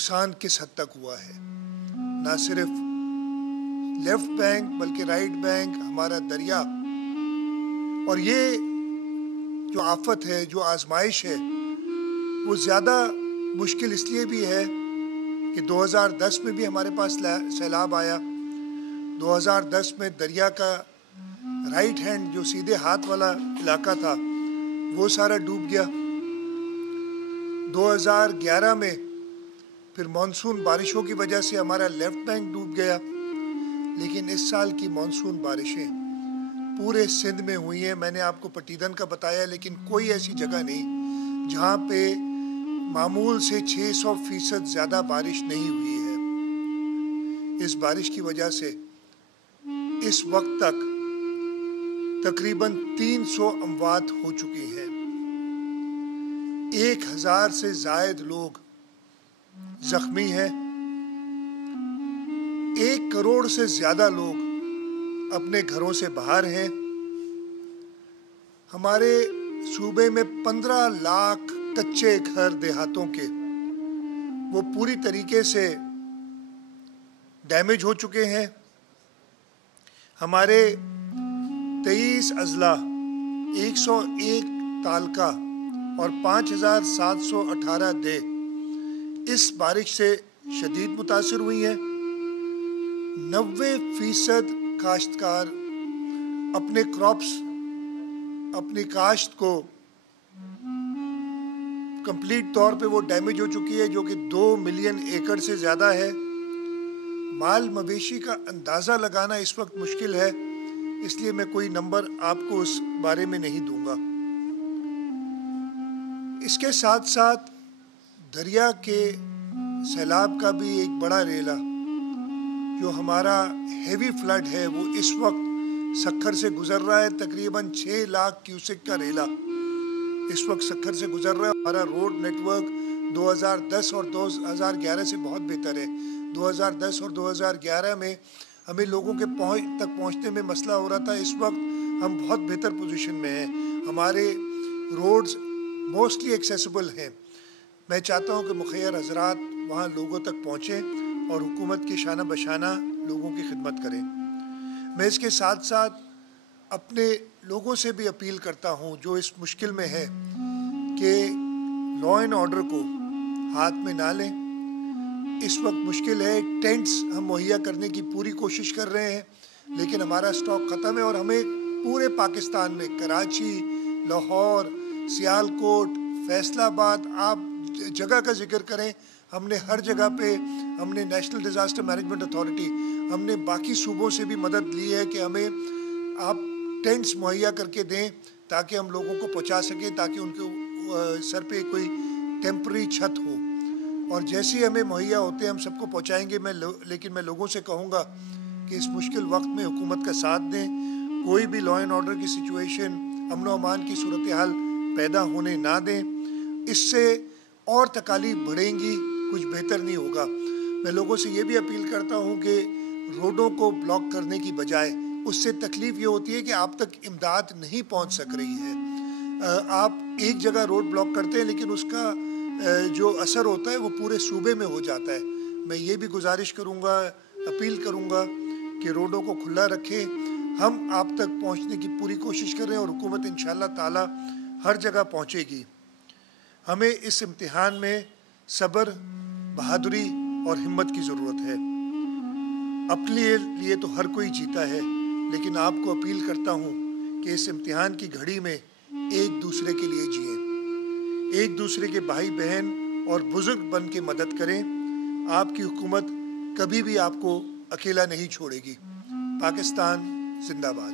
نقصان کس حد تک ہوا ہے. نہ صرف لیفٹ بینک بلکہ رائٹ بینک، ہمارا دریا. اور یہ جو آفت ہے، جو آزمائش ہے، وہ زیادہ مشکل اس لیے بھی ہے کہ 2010 میں بھی ہمارے پاس سیلاب آیا. 2010 میں دریا کا رائٹ ہینڈ جو سیدھے ہاتھ والا علاقہ تھا وہ سارا ڈوب گیا. 2011 میں پھر مانسون بارشوں کی وجہ سے ہمارا لیفٹ بینک ڈوب گیا. لیکن اس سال کی مانسون بارشیں پورے سندھ میں ہوئی ہیں. میں نے آپ کو پٹیدن کا بتایا، لیکن کوئی ایسی جگہ نہیں جہاں پہ معمول سے 600% زیادہ بارش نہیں ہوئی ہے. اس بارش کی وجہ سے اس وقت تک تقریباً 300 اموات ہو چکی ہیں. 1000 سے زائد لوگ زخمی ہیں. 1 کروڑ سے زیادہ لوگ اپنے گھروں سے باہر ہیں. ہمارے صوبے میں 15 لاکھ کچے گھر دیہاتوں کے وہ پوری طریقے سے ڈیمیج ہو چکے ہیں. ہمارے 23 اضلاع، 101 تعلقہ اور 5718 دے اس بارش سے شدید متاثر ہوئی ہیں. 90% کاشتکار اپنے کراپس، اپنی کاشت کو کمپلیٹ طور پہ وہ ڈیمیج ہو چکی ہے، جو کہ 2 ملین ایکڑ سے زیادہ ہے. مال مویشی کا اندازہ لگانا اس وقت مشکل ہے، اس لیے میں کوئی نمبر آپ کو اس بارے میں نہیں دوں گا. اس کے ساتھ ساتھ دریا کے سیلاب کا بھی ایک بڑا ریلا جو ہمارا ہیوی فلڈ ہے وہ اس وقت سکھر سے گزر رہا ہے. تقریباً 6 لاکھ کیوسک کا ریلا اس وقت سکھر سے گزر رہا ہے. ہمارا روڈ نیٹ ورک 2010 اور 2011 سے بہت بہتر ہے. 2010 اور 2011 میں ہمیں لوگوں کے تک پہنچنے میں مسئلہ ہو رہا تھا. اس وقت ہم بہت بہتر پوزیشن میں ہیں. ہمارے روڈز موسٹلی ایکسیسیبل ہیں. میں چاہتا ہوں کہ مخیر حضرات وہاں لوگوں تک پہنچیں اور حکومت کی شانہ بشانہ لوگوں کی خدمت کریں. میں اس کے ساتھ ساتھ اپنے لوگوں سے بھی اپیل کرتا ہوں جو اس مشکل میں ہے کہ لا اینڈ آرڈر کو ہاتھ میں نہ لیں. اس وقت مشکل ہے. ٹینٹس ہم مہیا کرنے کی پوری کوشش کر رہے ہیں، لیکن ہمارا سٹاک ختم ہے. اور ہمیں پورے پاکستان میں کراچی، لاہور، سیالکوٹ، فیصل آباد، آپ جگہ کا ذکر کریں، ہم نے ہر جگہ پہ ہم نے نیشنل ڈیزاسٹر مینجمنٹ اتھارٹی، ہم نے باقی صوبوں سے بھی مدد لی ہے کہ ہمیں آپ ٹینٹس مہیا کر کے دیں تاکہ ہم لوگوں کو پہنچا سکیں، تاکہ ان کے سر پہ کوئی ٹیمپرری چھت ہو. اور جیسے ہمیں مہیا ہوتے ہیں ہم سب کو پہنچائیں گے. لیکن میں لوگوں سے کہوں گا کہ اس مشکل وقت میں حکومت کا ساتھ دیں. کوئی بھی لا اینڈ آرڈر کی سچویشن، امن و امان کی صورتحال پیدا ہونے نہ دیں. اس سے اور تکالیف بڑھیں گی، کچھ بہتر نہیں ہوگا. میں لوگوں سے یہ بھی اپیل کرتا ہوں کہ روڈوں کو بلاک کرنے کی بجائے اس سے تکلیف یہ ہوتی ہے کہ آپ تک امداد نہیں پہنچ سک رہی ہے. آپ ایک جگہ روڈ بلاک کرتے ہیں لیکن اس کا جو اثر ہوتا ہے وہ پورے صوبے میں ہو جاتا ہے. میں یہ بھی گزارش کروں گا، اپیل کروں گا کہ روڈوں کو کھلا رکھیں. ہم آپ تک پہنچنے کی پوری کوشش کر رہے ہیں اور حکومت انشاءاللہ تعالی ہر جگہ پہنچے گی. ہمیں اس امتحان میں صبر، بہادری اور ہمت کی ضرورت ہے. اپنے لیے تو ہر کوئی جیتا ہے، لیکن آپ کو اپیل کرتا ہوں کہ اس امتحان کی گھڑی میں ایک دوسرے کے لیے جئیں، ایک دوسرے کے بھائی بہن اور بزرگ بن کے مدد کریں. آپ کی حکومت کبھی بھی آپ کو اکیلا نہیں چھوڑے گی. پاکستان زندہ باد.